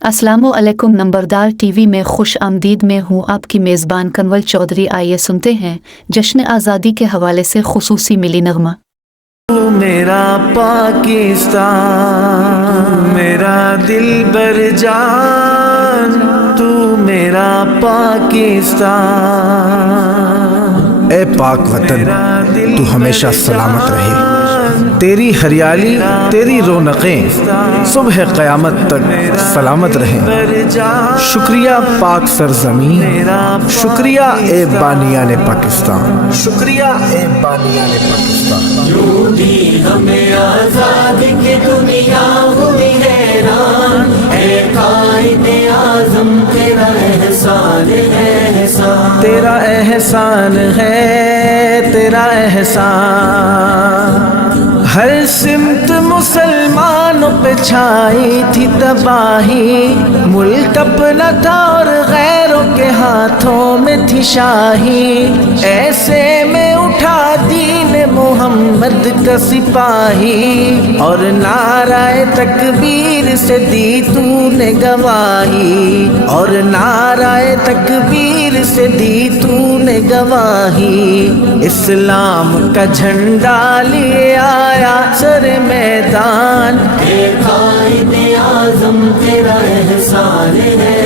अस्सलामुअलैकुम। नंबरदार टीवी में खुश आमदीद में हूँ आपकी मेज़बान कंवल चौधरी। आइए सुनते हैं जश्न आज़ादी के हवाले से खुसूसी मिली नगमा। तू मेरा पाकिस्तान, मेरा दिल बर जान, तू मेरा पाकिस्तान। ए पाक वतन, तू हमेशा सलामत रहे। तेरी हरियाली, तेरी रौनकें सुबह क़यामत तक सलामत रहें। शुक्रिया पाक सरज़मीं, शुक्रिया ए बानियाने पाकिस्तान, शुक्रिया ए बानियाने पाकिस्तान। जो दी हमें आज़ादी की दुनिया हुई हैरान, ऐ कायदे आज़म तेरा एहसान है, तेरा एहसान है, तेरा एहसान। हर सिमत मुसलमानों पे छाई थी तबाही, मुल्क अपना था और गैरों के हाथों में थी शाही। ऐसे में उठा दीन मोहम्मद का सिपाही, और नाराए तकबीर से दी तूने गवाही, और नाराए तकबीर से दी तूने गवाही। इस्लाम का झंडा लिए आया सर मैदान, ऐ कायदे आज़म तेरा एहसान है,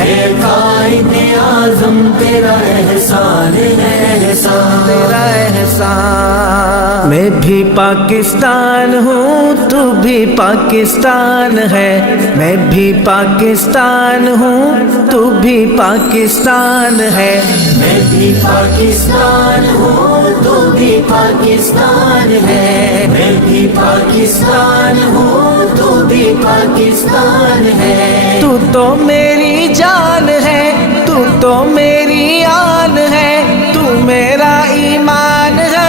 ऐ कायदे आज़म तेरा एहसान है, तेरा एहसान। मैं भी पाकिस्तान हूँ, तू भी पाकिस्तान है। मैं भी पाकिस्तान हूँ, तू भी पाकिस्तान है। मैं भी पाकिस्तान हूँ, तू भी पाकिस्तान है। मैं भी पाकिस्तान हूँ, तू भी पाकिस्तान है। तू तो मेरी जान है, तू तो मेरी आन है, तू मेरा ईमान है।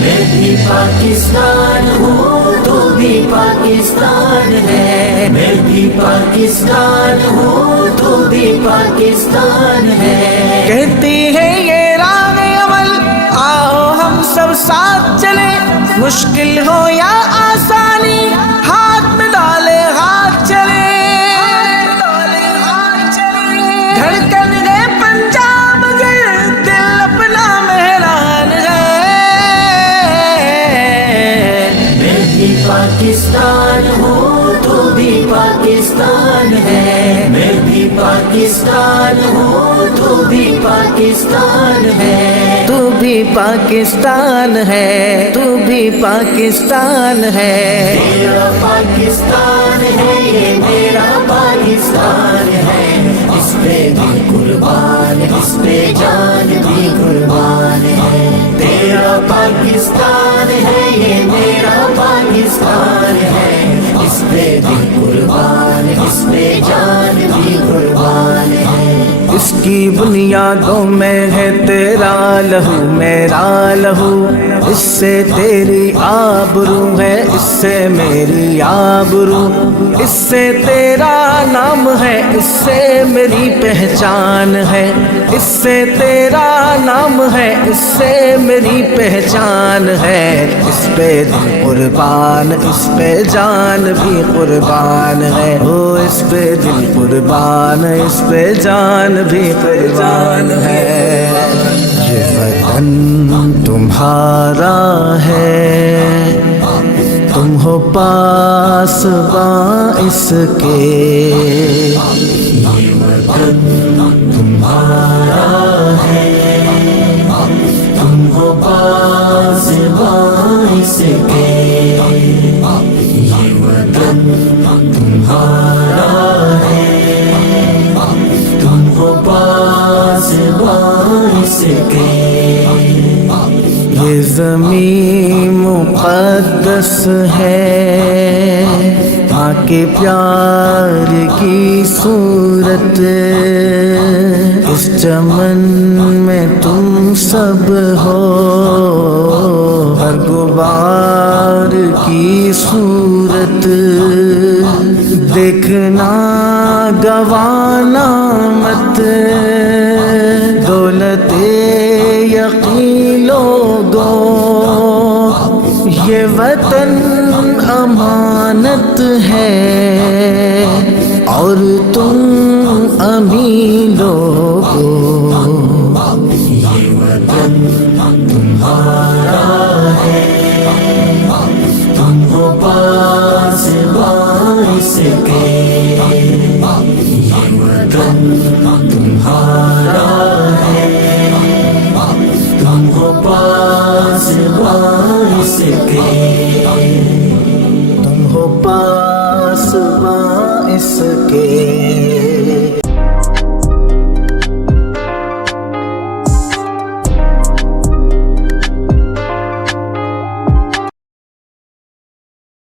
मैं भी पाकिस्तान हूँ, तू भी पाकिस्तान है। मैं भी पाकिस्तान हूँ, तू भी पाकिस्तान है। कहती है ये राह अमल, आओ हम सब साथ चले। मुश्किल हो या आसानी, हाथ में डाले हाथ चले। धड़कन है पंजाब दिल, दिल अपना मेहरान है। मैं भी पाकिस्तान हूँ, तू भी पाकिस्तान है। मैं भी पाकिस्तान हूँ, तू भी पाकिस्तान है। तू भी पाकिस्तान है, तू भी पाकिस्तान है। मेरा पाकिस्तान है, ये मेरा पाकिस्तान है। इस पे दिल कुर्बान, इस पे जान भी कुर्बान है। तेरा पाकिस्तान है, ये मेरा पाकिस्तान है। इस पे दिल कुर्बान, इस पे जान भी कुर्बान है। इसकी बुनियादों में है तेरा लहू मेरा लहू, इससे तेरी आबरू है, इससे मेरी आबरू। इससे तेरा नाम है, इससे मेरी पहचान है। इससे तेरा नाम है, इससे मेरी पहचान है। इस पे दिल कुर्बान, इस पे जान भी कुर्बान है। ओ इस पे दिल कुर्बान, इस पे जान भी कुर्बान है। ये वतन तुम्हारा है, तुम हो पासबां इसके। ये वतन तुम्हारा है, तुम हो पासबां इसके। ये वतन तुम्हारा है, तुम हो पासबां इसके। ये ज़मीं मुक़द्दस है, माँ के प्यार की सूरत। इस चमन में तुम सब हो, हर गुबार की सूरत। देखना गवाना मत, दौलते यकीन लोगों, ये वतन अमान وقت ہے اور تم امین لوگو، یہ وطن تمہارا ہے، تم ہو پاسبان اس کے، یہ وطن تمہارا ہے، تم ہو پاسبان اس کے، تم ہو پاسباں اس کے۔